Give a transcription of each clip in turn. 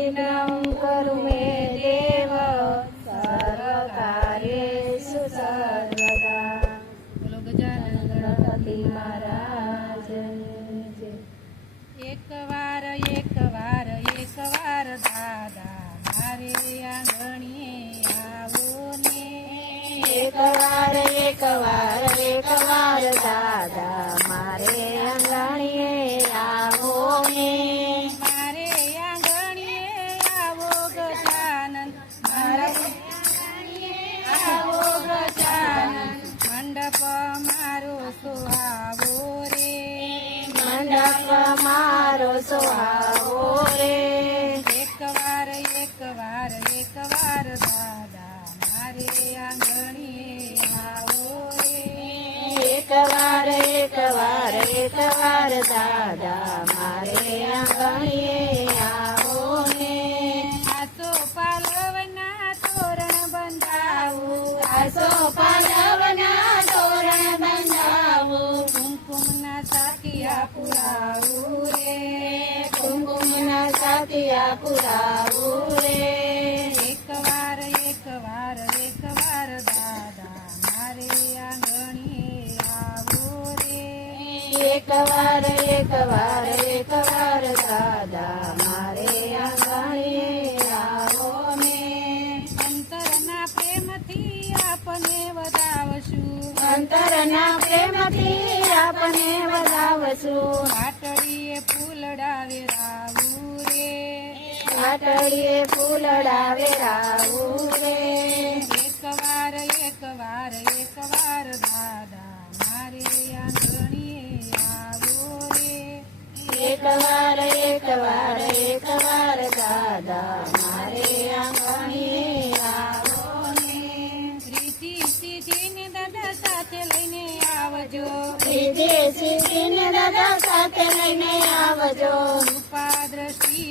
એક વાર દેવ સર્વકાર્યેષુ સર્વદા બોલો ગજાનન એકવાર એકવાર એકવાર દાદા મારે આંગણીએ આવો એકવાર એકવાર એકવાર સુહાવો રે મંડપ મારો સોહાવો રે એક વાર એક વાર એક વાર દાદા મારે આંગણીએ આવો રે એક વાર એક વાર એક વાર દાદા, મારે આંગણીએ. સાતિયા પુરાવું રે એક વાર એક વાર એક વાર દાદા મારે આંગણીએ આવો રે એક વાર એક વાર એક દાદા મારે આંગણીએ આવો ને અંતરના પ્રેમથી આપને વધાવશું. અંતરના પ્રેમથી આપને વધાવશું. પાટડીએ ફૂલડાવે રાવું રે પાટડીએ ફૂલડાવે રાવું રે એક વાર એક વાર એક વાર દાદા મારે આંગણીએ આવો રે. એક વાર એક વાર એક વાર દાદા મારે આંગણીએ આવો ને રીતિ સીધીને દાદા સાથે લઈને આવજો. સીધીને દાદા સાથે લઈને આવજો. કૃપા દ્રષ્ટિ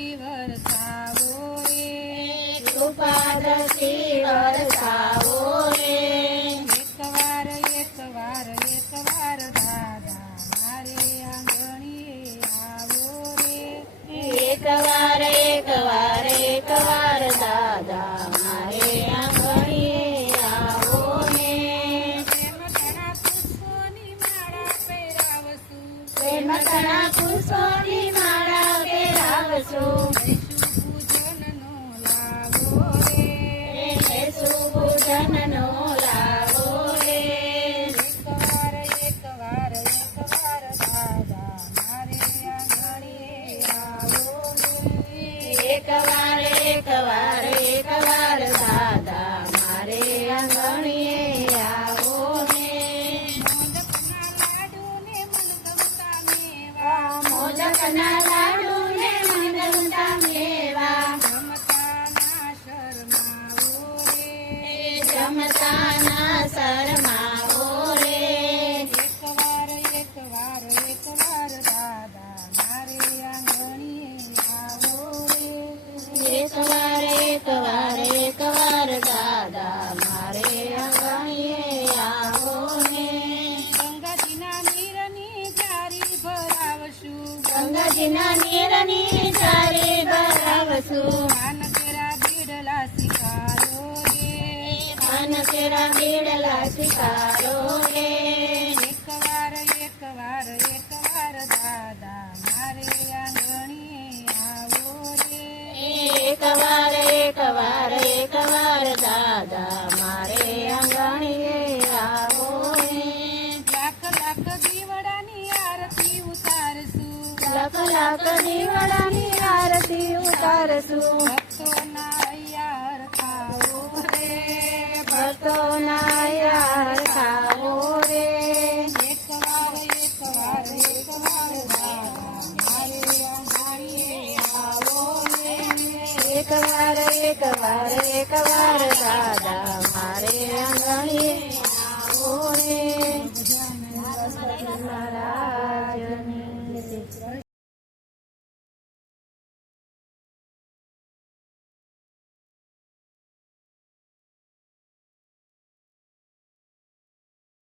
પહેરાવશું પ્રેમ કણા પુષ્પોની માળા પહેરાવશું પૂજનનો લાવો રે. પૂજનનો લાવો રે. એક વાર એકવાર એક વાર દાદા મારે આંગણીએ આવો રે. એક વાર મોદકના ભરાવશું ગંગાજીના ચારે બરાવશો. પાન કેરા બીડલા શિકારો રે પાન કેરા બેડલા શિકારો કાકરી વડાની આરતી ઉતારશું ભક્તોના યાર ખાવો રે એકવાર એકવાર એકવાર